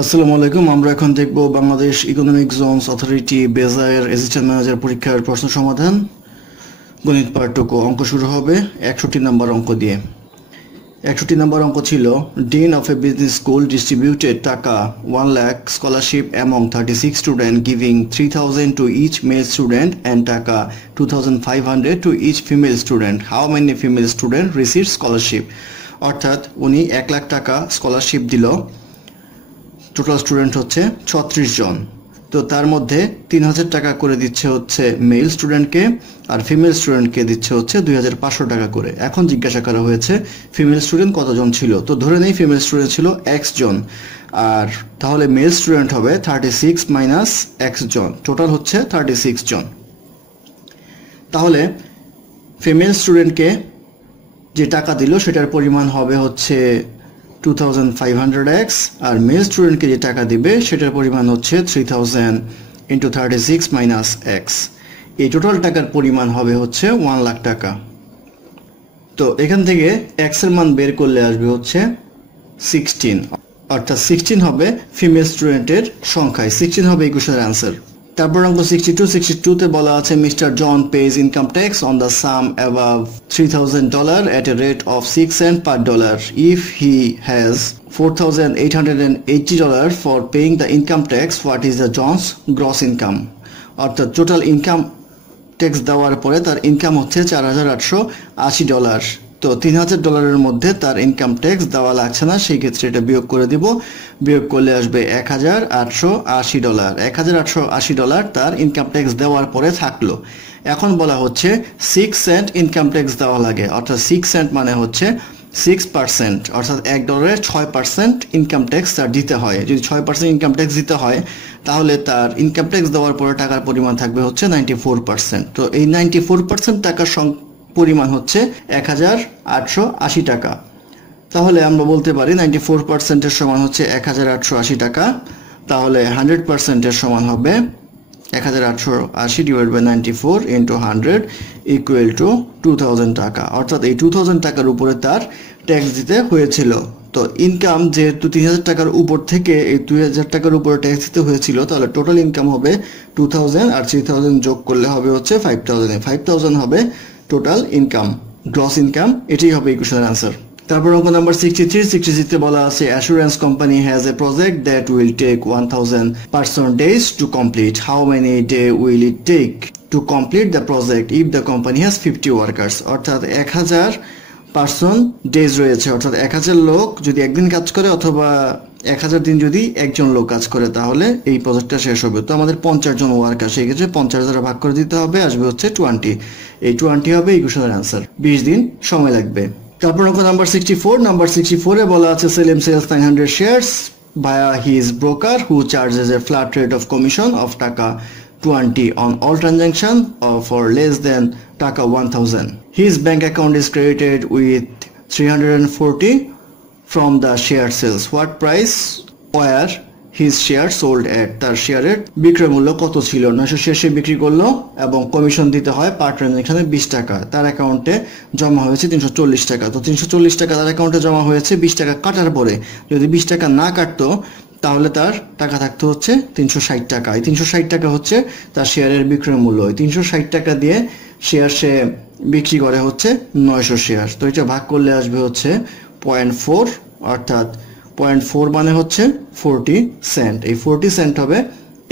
আসসালামু আলাইকুম। আমরা এখন দেখব বাংলাদেশ ইকোনমিক জোনস অথরিটি বেজায়ের অ্যাসিস্ট্যান্ট ম্যানেজার পরীক্ষার প্রশ্ন সমাধান। গণিত পাঠটুকু অঙ্ক শুরু হবে 61 নম্বর অঙ্ক দিয়ে। 61 নম্বর অঙ্ক ছিল dean of a business school distributed টাকা 1 lakh scholarship among 36 student giving 3000 to each male student and টাকা 2500 to each female student. How many female student receive scholarship? অর্থাৎ উনি 1 লাখ টাকা স্কলারশিপ দিল, টোটাল স্টুডেন্ট হচ্ছে 36 জন। তো তার মধ্যে 3000 টাকা করে দিচ্ছে হচ্ছে মেল স্টুডেন্টকে, আর ফিমেল স্টুডেন্টকে দিচ্ছে হচ্ছে 2500 টাকা করে। এখন জিজ্ঞাসা করা হয়েছে ফিমেল স্টুডেন্ট কতজন ছিল। তো ধরে নেই ফিমেল স্টুডেন্ট ছিল x জন, আর তাহলে মেল স্টুডেন্ট হবে 36 মাইনাস x জন, টোটাল হচ্ছে 36 জন। তাহলে ফিমেল স্টুডেন্টকে যে টাকা দিল সেটার পরিমাণ হবে হচ্ছে 2500x, আর মেল স্টুডেন্টকে যে টাকা দিবে সেটার পরিমাণ হচ্ছে 3000 ইন্টু 36 মাইনাস এক্স। এই টোটাল টাকার পরিমাণ হবে হচ্ছে 1 লাখ টাকা। তো এখান থেকে x এর মান বের করলে আসবে হচ্ছে 16, অর্থাৎ 16 হবে ফিমেল স্টুডেন্টের সংখ্যায়, 16 হবে এই কোশ্চেনের অ্যান্সার। তারপর অঙ্ক 62তে বলা আছে mister John pays income tax on the sum above $3000 at a rate of 6 cents per dollar. If he has $4880 for paying the income tax, what is the John's gross income? অর্থাৎ total income tax দেওয়ার পরে তার income হচ্ছে $4880। তো $3000 মধ্যে তার income tax দেওয়া লাগছে না, সেই ক্ষেত্রে এটা বিয়োগ করে দিব। বিয়োগ করলে আসবে $1880। $1880 তার ইনকাম ট্যাক্স দেওয়ার পরে থাকলো। এখন বলা হচ্ছে 6 সেন্ট ইনকাম ট্যাক্স দেওয়া লাগে, অর্থাৎ 6 সেন্ট মানে হচ্ছে 6%, অর্থাৎ $1 6% ইনকাম ট্যাক্স তার দিতে হয়। যদি 6% ইনকাম ট্যাক্স দিতে হয় তাহলে তার ইনকাম ট্যাক্স দেওয়ার পরে টাকার পরিমাণ থাকবে হচ্ছে 94%। তো এই 94% টাকার পরিমাণ হচ্ছে 1880 টাকা। তাহলে আমরা বলতে পারি 94%-এর সমান হচ্ছে 1880 টাকা। তাহলে 100%-এর সমান হবে 1880 divide by 94 into 100 equal to 2000 টাকা। অর্থাৎ এই 2000 টাকার উপরে তার ট্যাক্স দিতে হয়েছিল। তো ইনকাম যেহেতু 3000 টাকার উপর থেকে এই 2000 টাকার উপরে ট্যাক্স দিতে হয়েছিল, তাহলে টোটাল ইনকাম হবে 2000, আর 3000 যোগ করলে হবে হচ্ছে 5000। 5000 হবে টোটাল ইনকাম, গ্রস ইনকাম। এটাই হবে এই কোশ্চেনের অ্যান্সার। তারপর অঙ্ক নাম্বার 63তে বলা আছে assurance company has a project that will take 1000 person days to complete. How many day will it take to complete the project if the company has 50 workers? অর্থাৎ 1000 পার্সন ডেজ রয়েছে, অর্থাৎ 1000 লোক যদি একদিন কাজ করে অথবা 1000 দিন যদি একজন লোক কাজ করে তাহলে এই প্রজেক্টটা শেষ হবে। তো আমাদের 50 জন ওয়ার্কার, সেই ক্ষেত্রে 50 দ্বারা ভাগ করে দিতে হবে, আসবে হচ্ছে 20। এই 20 হবে এই কোশ্চেনের অ্যান্সার। 20 দিন সময় লাগবে। তারপর অঙ্ক নাম্বার 64 বলা আছে Salim sells 900 shares via his broker who charges a flat rate of commission of টাকা 20 on all transaction for less than টাকা 1000. His bank account is credited with 340 from the share sales. What price were his share sold at? তার শেয়ারের বিক্রয় মূল্য কত ছিল? 900 share বিক্রি করলো এবং কমিশন দিতে হয় পার ট্রানজাকশনে 20 টাকা। তার অ্যাকাউন্টে জমা হয়েছে 340 টাকা। তো 340 টাকা তার অ্যাকাউন্টে জমা হয়েছে। 20 টাকা কাটার পরে যদি 20 টাকা না কাটতো তাহলে তার টাকা থাকতো হচ্ছে 360 টাকা। এই 360 টাকা হচ্ছে তার শেয়ারের বিক্রয় মূল্য। এই 360 টাকা দিয়ে শেয়ার সে বিক্রি করে হচ্ছে 900 শেয়ার। তো এটা ভাগ করলে আসবে হচ্ছে 0.4, অর্থাৎ 0.4 মানে হচ্ছে 40 সেন্ট। এই 40 সেন্ট হবে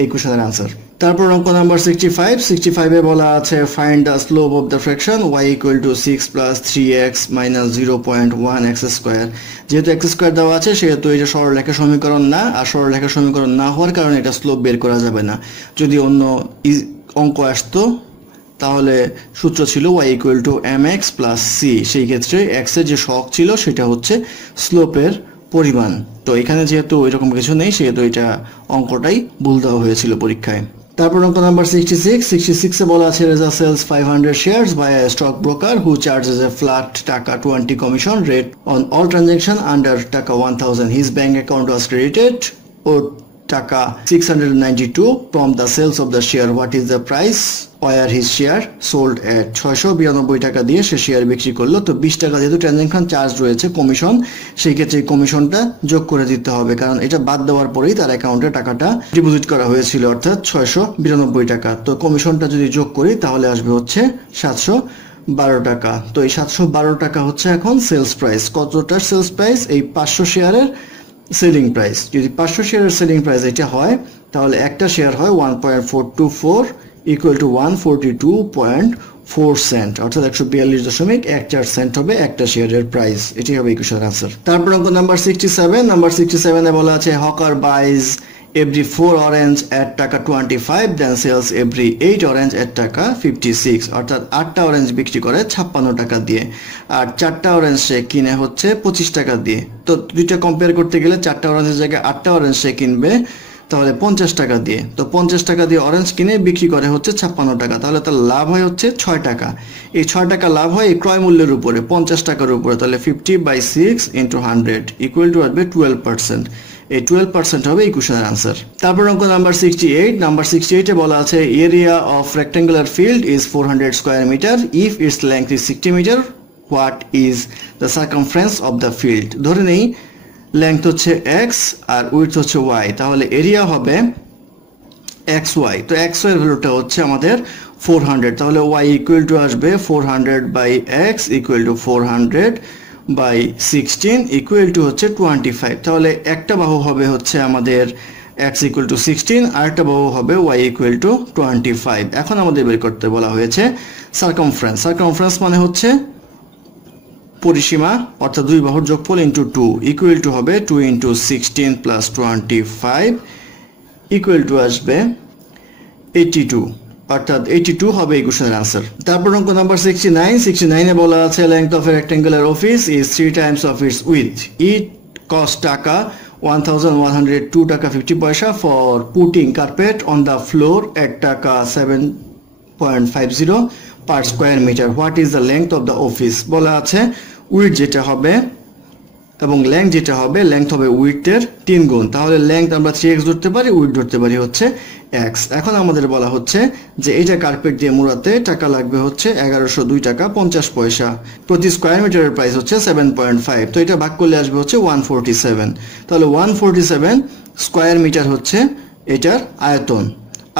এই কোশ্চেনের আনসার। তারপর অঙ্ক নাম্বার 65 বলা আছে find the slope of the fraction y equal to 6 plus 3x minus 0.1 x square. যেহেতু x স্কোয়ার দেওয়া আছে সেহেতু এটা সরলরেখা সমীকরণ না, আর সরলরেখা সমীকরণ না হওয়ার কারণে এটা স্লোপ বের করা যাবে না। যদি অন্য অঙ্ক আসতো তাহলে সূত্র ছিল y equal to mx plus c, সেই ক্ষেত্রে x এর যে সহগ ছিল সেটা হচ্ছে স্লোপের পরিমাণ। তো এখানে যেহেতু এরকম কিছু নেই সেহেতু এটা অঙ্কটাই ভুল দেওয়া হয়েছিল পরীক্ষায়। তারপর অঙ্ক নাম্বার 66 বলা আছে Reza sells 500 shares by a stock broker who charges a flat টাকা 20 commission rate on all transaction under টাকা 1000. His bank account was credited টাকা 692 from the sales of the share. What is the price where his share sold at? 692 টাকা দিয়ে সে share বিক্রি করলো। তো 20 টাকা যেহেতু ট্রানজাকশন চার্জ রয়েছে কমিশন, সেই ক্ষেত্রে কমিশনটা যোগ করে দিতে হবে, কারণ এটা বাদ দেওয়ার পরেই তার অ্যাকাউন্টে টাকাটা ডিপোজিট করা হয়েছিল, অর্থাৎ 692 টাকা। তো কমিশনটা যদি যোগ করি তাহলে আসবে হচ্ছে 712 টাকা। তো এই 712 টাকা হচ্ছে এখন সেলস প্রাইস। কতটা সেলস প্রাইস? এই 500 শেয়ারের সেলিং প্রাইস। যদি 500 শেয়ারের সেলিং প্রাইস এটা হয় তাহলে একটা শেয়ার হয় 1.424 ইকুয়াল টু 142.4 সেন্ট, অর্থাৎ 142.14 সেন্ট হবে একটা শেয়ারের প্রাইস। এটি হবে ইকুয়েশন আনসার। তারপর অঙ্ক নাম্বার 67। নাম্বার 67 এ বলা আছে হকার বাইজ every 4 orange at টাকা 25 then sells every 8 orange at টাকা 56, অর্থাৎ 8টা অরেঞ্জ বিক্রি করে 56 টাকা দিয়ে, আর 4টা অরেঞ্জ সে কিনে হচ্ছে 25 টাকা দিয়ে। তো দুইটা কম্পেয়ার করতে গেলে 4টা অরেঞ্জের জায়গায় 8টা অরেঞ্জ সে কিনবে তাহলে 50 টাকা দিয়ে। তো 50 টাকা দিয়ে অরেঞ্জ কিনে বিক্রি করে হচ্ছে 56 টাকা, তাহলে তার লাভ হয় হচ্ছে 6 টাকা। এই 6 টাকা লাভ হয় এই ক্রয় মূল্যের উপরে 50 টাকার উপরে, তাহলে 50/6 × 100 ইকুয়াল টু আসবে 12%। এই 12% হবে ইকুয়েশনের আনসার। তারপর অঙ্ক নাম্বার 68। নাম্বার 68 এ বলা আছে area of rectangular field is 400 square meter if it's length is 60 meter, what is the circumference of the field. ধরে নেই লেংথ হচ্ছে এক্স আর উইডথ হচ্ছে ওয়াই, তাহলে এরিয়া হবে এক্স ওয়াই। তো এক্স ওয়াই এর ভ্যালুটা হচ্ছে আমাদের 400, তাহলে ওয়াই ইকুয়াল টু আসবে 400/x equal to 400/16 equal to হচ্ছে 25। তাহলে একটা বাহু হবে হচ্ছে আমাদের x ইকুয়াল টু 16, আর একটা বাহু হবে y ইকুয়াল টু 25। এখন আমাদের বের করতে বলা হয়েছে সার্কামফারেন্স। সার্কামফারেন্স মানে হচ্ছে পরিসীমা, অর্থাৎ দুই বাহুর যোগফল ইন্টু 2 ইকুয়াল টু হবে 2 × 16 + 25 ইকুয়াল টু আসবে 82, অর্থাৎ 82 হবে ইকুয়েশনের আনসার। তারপর অঙ্ক নাম্বার 69। 69 এ বলা আছে length of a rectangular office is 3 times of its width. It cost taka 1102 taka 50 paisa for putting carpet on the floor at taka 7.50 per square metre. What is the length of the office? বলা আছে with যেটা হবে এবং length যেটা হবে, length হবে উইথের 3 গুণ, তাহলে লেংথ আমরা 3x ধরতে পারি, উইথ ধরতে পারি হচ্ছে x। এখন আমাদের বলা হচ্ছে যে এইটা কার্পেট দিয়ে মোড়াতে টাকা লাগবে হচ্ছে 1102 টাকা 50 পয়সা, প্রতি স্কোয়ার মিটারের প্রাইস হচ্ছে 7.5, তো এটা ভাগ করলে আসবে হচ্ছে 147। তাহলে 147 স্কোয়ার মিটার হচ্ছে এটার আয়তন।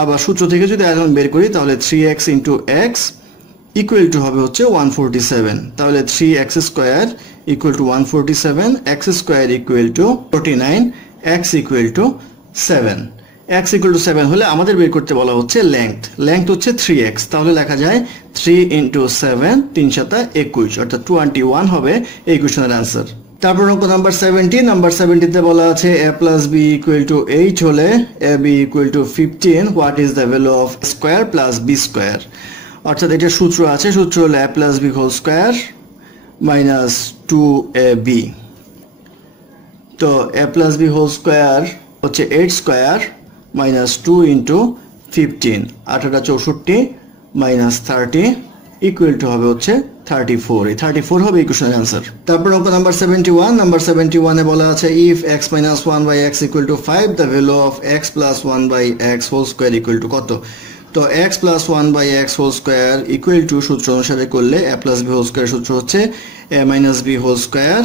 আবার সূত্র থেকে যদি আয়তন বের করি তাহলে 3x × x ইকুয়াল টু হবে হচ্ছে 147, তাহলে 3x square equal to 147, x square equal to 49, x equal to 7। x equal to 7 হলে আমাদের বের করতে বলা হচ্ছে লেংথ। লেংথ হচ্ছে 3x, তাহলে লেখা যায় 3 × 7 3 × 7 21, অর্থাৎ 21 হবে এই কোশ্চেনের আনসার। তারপর অঙ্ক নাম্বার 70। নাম্বার 70 বলা আছে a + b = 8 হলে ab = 15, what is the value of square plus B square. অর্থাৎ এটা সূত্র আছে, সূত্র হলো a + b whole square minus 2ab। তো a + b হোল স্কোয়ার হচ্ছে 8 square minus 2 × 15, 8 64 minus 30 equal to হবে হচ্ছে 34। এই 34 হবে ইকুয়েশনের आंसर। তারপর অঙ্ক নাম্বার 71। নাম্বার 71 এ বলা আছে if x - 1/x = 5 the value of x + 1/x whole square equal to কত? তো x + 1/x whole square equal to সূত্র অনুসারে করলে a + b হোল স্কয়ার সূত্র হচ্ছে a - b whole square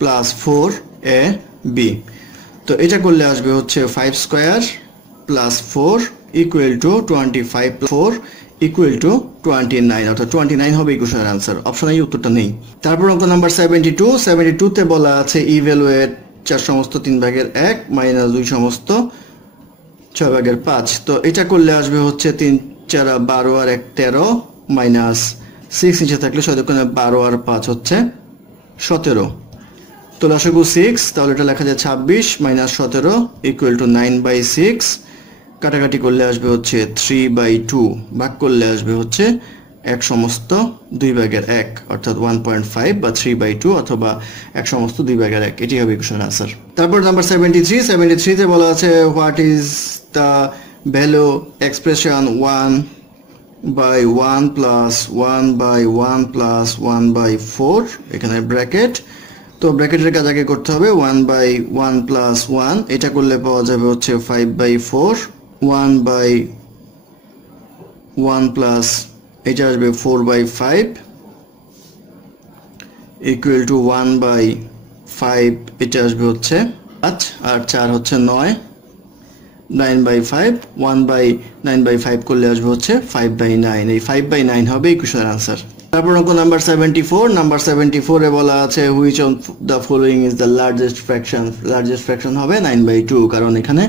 plus 4ab। তো এটা করলে আসবে হচ্ছে 5 square plus 4 equal to 25 + 4 equal to 29, অর্থাৎ 29 হবে ইকুয়েশনের आंसर। অপশনে এই উত্তরটা নেই। তারপর অঙ্ক নাম্বার 72। 72 তে বলা আছে ইভ্যালুয়েট 4 সমস্ত 3 ভাগের 1 মাইনাস 2 সমস্ত 6 ভাগের 5। তো এটা করলে আসবে হচ্ছে 3 4 12 আর 1 13 মাইনাস 6 নিচে থাকলে 6 দুগুণে 12 আর 5 হচ্ছে 17। তো লসাগু 6, তাহলে এটা লেখা যায় 26 মাইনাস 17 ইকুয়াল টু 9/6। কাটাকাটি করলে আসবে হচ্ছে 3/2, ভাগ করলে আসবে হচ্ছে 1 সমস্ত 2 ভাগের 1, অর্থাৎ 1.5 বা 3/2 অথবা 1 সমস্ত 2 ভাগের 1। এটি হবে ইকুয়েশন आंसर। তারপর নাম্বার 73। 73 তে বলা আছে what is the value expression 1/1 + 1/1 + 1/4, এখানে ব্র্যাকেট তো ব্র্যাকেটের কাজ আগে করতে হবে 1/1 + 1, এটা করলে পাওয়া যাবে হচ্ছে 5/4, 1/1 প্লাস এটা আসবে 4/5 ইকুয়াল টু 1/5, এটা আসবে হচ্ছে 5 আর 4 হচ্ছে 9, 9/5, 1/9/5 করলে আসবে হচ্ছে 5/9, এই 5/9 হবে ইকুয়েশনের আনসার। তারপর অঙ্ক নাম্বার 74, নাম্বার 74 এ বলা আছে which of the following is the largest fraction, largest fraction হবে 9/2, কারণ এখানে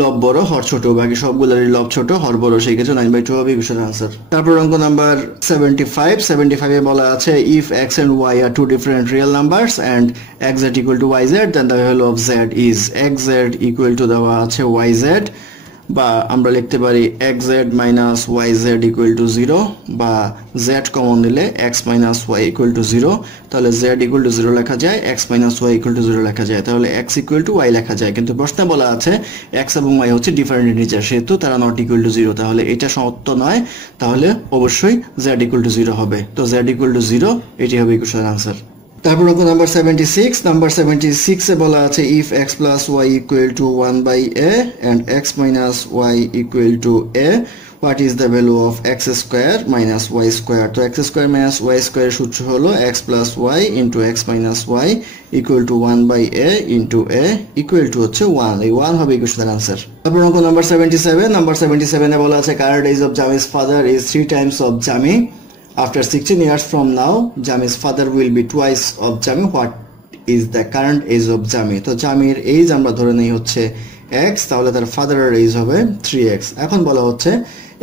লব বড় হর ছোট, বাকি সবগুলোরই লব ছোট হর বড়, সেই ক্ষেত্রে 9/2 হবে ইকুয়েশনের আনসার। তারপর অঙ্ক নাম্বার 75 এ বলা আছে if x and y are two different real numbers and xz equal to yz, then the value of z is xz equal to দেওয়া আছে yz, বা আমরা লিখতে পারি xz minus yz equal to 0, বা z কমন দিলে x minus y equal to 0, তাহলে z equal to 0 লেখা যায়, x minus y equal to 0 লেখা যায়, তাহলে x equal to y লেখা যায়। কিন্তু প্রশ্নে বলা আছে x এবং y হচ্ছে ডিফারেন্ট ইন্টিজার, সেহেতু তারা নট ইকুয়াল টু 0, তাহলে এটা সত্য নয়, তাহলে অবশ্যই z equal to 0 হবে। তো z equal to 0 এটি হবে ইকুয়েশনের আনসার। তারপর অঙ্ক নাম্বার 76, নাম্বার 76 এ বলা আছে if x plus y equal to 1/a and x minus y equal to a, what is the value of x square minus y square? তো x square minus y square সূত্র হলো x plus y into x minus y equal to 1/a into a equal to হচ্ছে 1, এই 1 হবে ইকুয়েশনের answer. তারপর অঙ্ক number 77, number 77 এ বলা আছে current age of Jami's father is 3 times of Jami. After 16 years from now, Jami's father will be twice of Jami. What is the current age of Jami? তো Jamir age আমরা ধরে নেই হচ্ছে x, তাহলে তার ফাদারের age হবে 3x। এখন বলা হচ্ছে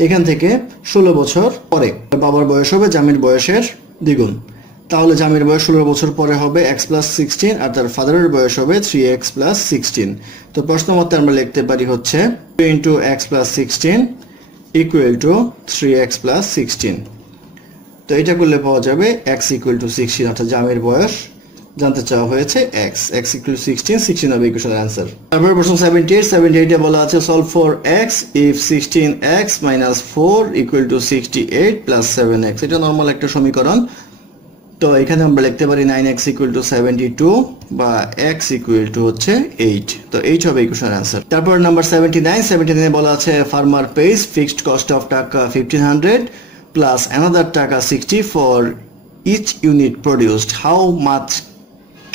এখান থেকে 16 বছর পরে বাবার বয়স হবে জামির বয়সের দ্বিগুণ, তাহলে জামির বয়স 16 বছর পরে হবে x + 16 আর তার ফাদারের বয়স হবে 3x + 16। তো প্রশ্ন মতে আমরা লিখতে পারি হচ্ছে 2 × x + 16 equal to 3x + 16। তো এটা করলে পাওয়া যাবে x equal to 16, অর্থাৎ জামির বয়স জানতে চাওয়া হয়েছে x equal to 16, 16 হবে ইকুয়েশনের आंसर। তারপর প্রশ্ন 78 এ বলা আছে solve for x if 16x - 4 equal to 68 + 7x, এটা নরমাল একটা সমীকরণ। তো এখানে আমরা লিখতে পারি 9x equal to 72 বা x equal to হচ্ছে 8, তো 8 হবে ইকুয়েশনের आंसर। তারপর নাম্বার 79 এ বলা আছে farmer pays fixed cost of টাকা 1500 plus another টাকা 60 for each unit produced. How much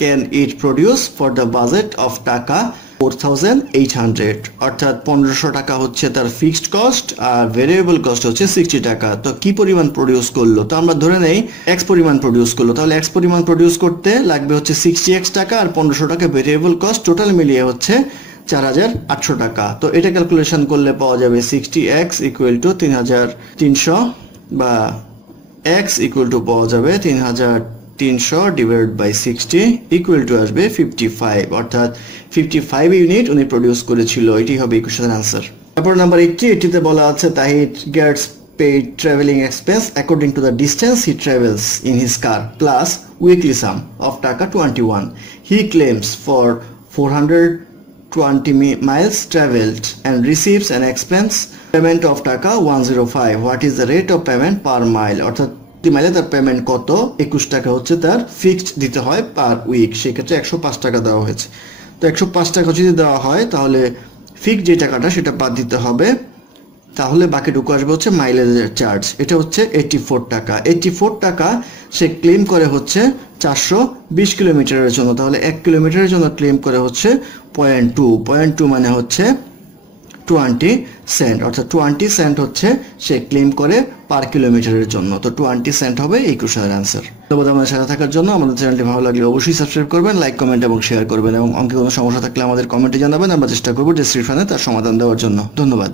can it produce for the budget of টাকা 4800? অর্থাৎ 1500 টাকা হচ্ছে তার ফিক্সড কস্ট আর ভেরিয়েবল কস্ট হচ্ছে 60 টাকা। তো কি পরিমাণ প্রডিউস করলো? তো আমরা ধরে নেই x পরিমাণ প্রডিউস করলো, তাহলে x পরিমাণ প্রডিউস করতে লাগবে হচ্ছে 60x টাকা আর 1500 টাকা ভেরিয়েবল কস্ট, টোটাল মিলিয়ে হচ্ছে 4800 টাকা। তো এটা ক্যালকুলেশন করলে পাওয়া যাবে 60x equal to 3300 বা x equal to পাওয়া যাবে 3300 ডিভাইডেড বাই 60 ইকুয়াল টু আসবে 55, অর্থাৎ 55 ইউনিট উনি প্রডিউস করেছিল, এটি হবে ইকুয়েশনের आंसर। তারপর নাম্বার 80 তে বলা আছে Tahid gets paid travelling expense according to the distance he travels in his car plus weekly sum of taka 21. He claims for 420 miles traveled and receives an expense payment of টাকা 105. What is the rate of payment per mile? অর্থাৎ প্রতি মাইলে তার payment কত? 21 টাকা হচ্ছে তার fixed দিতে হয় পার উইক, সেই ক্ষেত্রে 105 টাকা দেওয়া হয়েছে। তো 105 টাকা যদি দেওয়া হয় তাহলে ফিক্সড যে টাকাটা সেটা বাদ দিতে হবে, তাহলে বাকিটুকু আসবে হচ্ছে মাইলেজের চার্জ, এটা হচ্ছে 84 টাকা। 84 টাকা সে ক্লেম করে হচ্ছে 420 কিলোমিটারের জন্য, তাহলে 1 কিলোমিটারের জন্য ক্লেম করে হচ্ছে 0.2 মানে হচ্ছে 20 সেন্ট, অর্থাৎ 20 সেন্ট হচ্ছে সে ক্লেম করে পার কিলোমিটারের জন্য। তো 20 সেন্ট হবে এই কোশ্চেনের आंसर। ধন্যবাদ আমাদের সাথে থাকার জন্য। আমাদের চ্যানেলটি ভালো লাগলে অবশ্যই সাবস্ক্রাইব করবেন, লাইক কমেন্ট এবং শেয়ার করবেন, এবং অঙ্কে কোনো সমস্যা থাকলে আমাদের কমেন্টে জানাবেন, আমরা চেষ্টা করব ডেসক্রিপশনে তার সমাধান দেওয়ার জন্য। ধন্যবাদ।